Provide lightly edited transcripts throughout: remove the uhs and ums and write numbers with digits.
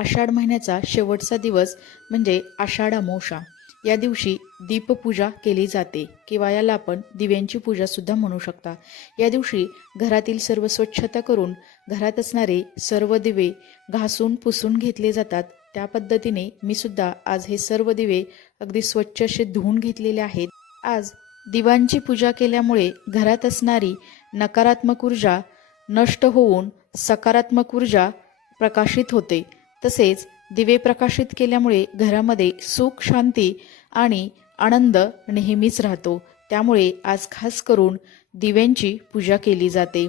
आषाढ महिन्याचा शेवटचा दिवस म्हणजे आषाढ अमावस्या। या दिवशी दीपपूजा केली जाते किंवा याला आपण दिव्यांची पूजा सुद्धा म्हणू शकता। या दिवशी घरातील सर्व स्वच्छता करून घरात असणारे सर्व दिवे घासून पुसून घेतले जातात। त्या पद्धतीने मी सुद्धा आज हे सर्व दिवे अगदी स्वच्छ असे धुवून घेतलेले आहेत। आज दिवांची पूजा केल्यामुळे घरात असणारी नकारात्मक ऊर्जा नष्ट होऊन सकारात्मक ऊर्जा प्रकाशित होते। तसेच दिवे प्रकाशित केल्यामुळे घरामध्ये सुख शांती आणि आनंद नेहमीच राहतो। त्यामुळे आज खास करून दिव्यांची पूजा केली जाते।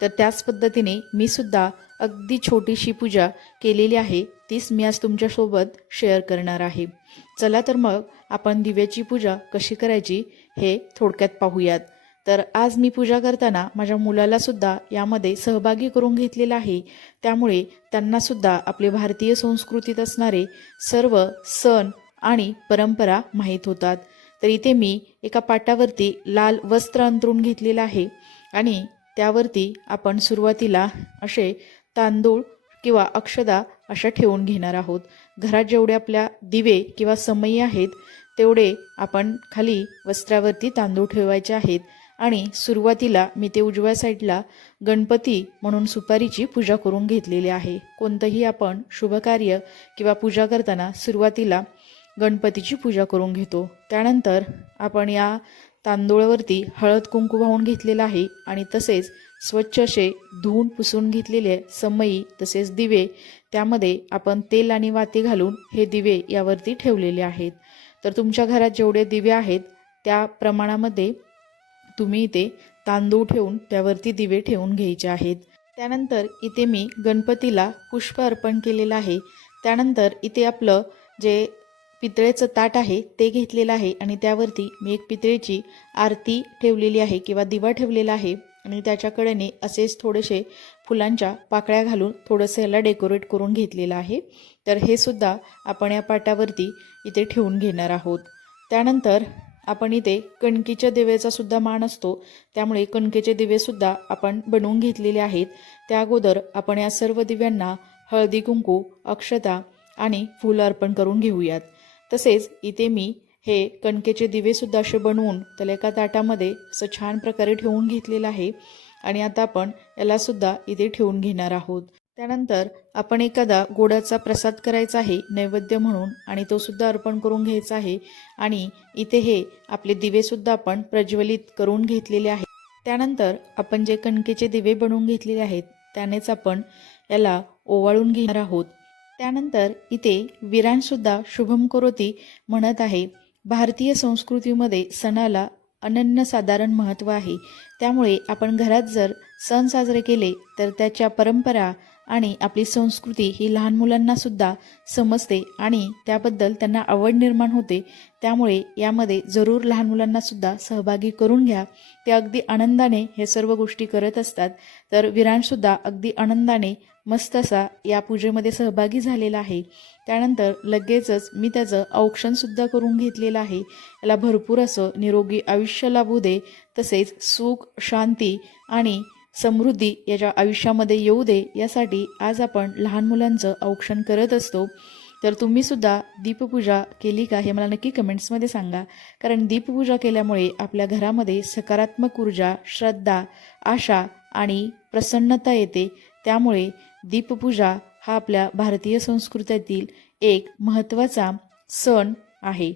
तर त्याच पद्धतीने मी सुद्धा अगदी छोटीशी पूजा केलेली आहे, तीच मी आज तुमच्यासोबत शेअर करणार आहे। चला तर मग आपण दिव्याची पूजा कशी करायची हे थोडक्यात पाहूयात। तर आज मी पूजा करताना माझ्या मुलाला सुद्धा यामध्ये सहभागी करून घेतलेला आहे। त्यामुळे त्यांना सुद्धा आपले भारतीय संस्कृतीत असणारे सर्व सण आणि परंपरा माहीत होतात। तर इथे मी एका पाटावरती लाल वस्त्र अंथरून घेतलेलं आहे आणि त्यावरती आपण सुरुवातीला असे तांदूळ किंवा अक्षदा अशा ठेवून घेणार आहोत। घरात जेवढे आपल्या दिवे किंवा समई आहेत तेवढे आपण खाली वस्त्रावरती तांदूळ ठेवायचे आहेत। आणि सुरुवातीला मी ते उजव्या साईडला गणपती म्हणून सुपारीची पूजा करून घेतलेली आहे। कोणतंही आपण शुभ कार्य किंवा पूजा करताना सुरुवातीला गणपतीची पूजा करून घेतो। त्यानंतर आपण या तांदूळावरती हळद कुंकू वाहून घेतलेला आहे आणि तसेच स्वच्छ असे धुवून पुसून घेतलेले समई तसेच दिवे त्यामध्ये आपण तेल आणि वाती घालून हे दिवे यावरती ठेवलेले आहेत। तर तुमच्या घरात जेवढे दिवे आहेत त्या प्रमाणामध्ये तुम्ही इथे तांदूळ ठेवून त्यावरती दिवे ठेवून घ्यायचे आहेत। त्यानंतर इथे मी गणपतीला पुष्प अर्पण केलेलं आहे। त्यानंतर इथे आपलं जे पितळेचं ताट आहे ते घेतलेलं आहे आणि त्यावरती मी एक पितळेची आरती ठेवलेली आहे किंवा दिवा ठेवलेला आहे आणि त्याच्याकडेने असेच थोडेसे फुलांच्या पाकळ्या घालून थोडंसं याला डेकोरेट करून घेतलेलं आहे। तर हे सुद्धा आपण या पाटावरती इथे ठेवून घेणार आहोत। त्यानंतर आपण इथे कणकीच्या दिव्याचा सुद्धा मान असतो, त्यामुळे कणकेचे दिवे सुद्धा आपण बनवून घेतलेले आहेत। त्या अगोदर आपण या सर्व दिव्यांना हळदी कुंकू अक्षता आणि फूल अर्पण करून घेऊयात। तसेच इथे मी हे कणकेचे दिवे सुद्धा असे बनवून त्याला एका ताटामध्ये असं छान प्रकारे ठेवून घेतलेलं आहे आणि आता आपण याला सुद्धा इथे ठेवून घेणार आहोत। त्यानंतर आपण एखादा गोडाचा प्रसाद करायचा आहे नैवेद्य म्हणून आणि तो सुद्धा अर्पण करून घ्यायचा आहे आणि इथे हे आपले दिवे सुद्धा आपण प्रज्वलित करून घेतलेले आहेत। त्यानंतर आपण जे कणकेचे दिवे बनवून घेतलेले आहेत त्यानेच आपण याला ओवाळून घेणार आहोत। त्यानंतर इथे विरान सुद्धा शुभम करोती म्हणत आहे। भारतीय संस्कृतीमध्ये सणाला अनन्यसाधारण महत्त्व आहे। त्यामुळे आपण घरात जर सण साजरे केले तर त्याच्या परंपरा आणि आपली संस्कृती ही लहान मुलांना सुद्धा समजते आणि त्याबद्दल त्यांना आवड निर्माण होते। त्यामुळे यामध्ये जरूर लहान मुलांना सुद्धा सहभागी करून घ्या। ते अगदी आनंदाने हे सर्व गोष्टी करत असतात। तर विरान सुद्धा अगदी आनंदाने मस्त असा या पूजेमध्ये सहभागी झालेला आहे। त्यानंतर लगेचच मी त्याचं औक्षण सुद्धा करून घेतलेलं आहे। याला भरपूर असं निरोगी आयुष्य लाभू दे, तसेच सुख शांती आणि समृद्धी याच्या आयुष्यामध्ये येऊ दे, यासाठी आज आपण लहान मुलांचं औक्षण करत असतो। तर तुम्ही सुद्धा दीपपूजा केली का हे मला नक्की कमेंट्समध्ये सांगा। कारण दीपपूजा केल्यामुळे आपल्या घरामध्ये सकारात्मक ऊर्जा श्रद्धा आशा आणि प्रसन्नता येते। त्यामुळे दीपपूजा हा आपल्या भारतीय संस्कृतीतील एक महत्त्वाचा सण आहे।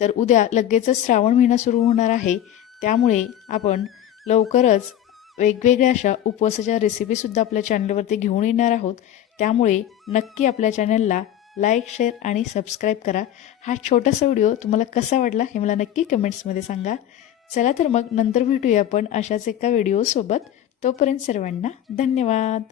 तर उद्या लगेचच श्रावण महिना सुरू होणार आहे, त्यामुळे आपण लवकरच वेगवेगळ्या अशा उपवासाच्या रेसिपीसुद्धा आपल्या चॅनलवरती घेऊन येणार आहोत। त्यामुळे नक्की आपल्या चॅनलला लाईक शेअर आणि सबस्क्राईब करा। हा छोटासा व्हिडिओ तुम्हाला कसा वाटला हे मला नक्की कमेंट्समध्ये सांगा। चला तर मग नंतर भेटूया आपण अशाच एका व्हिडिओसोबत। तोपर्यंत सर्वांना धन्यवाद।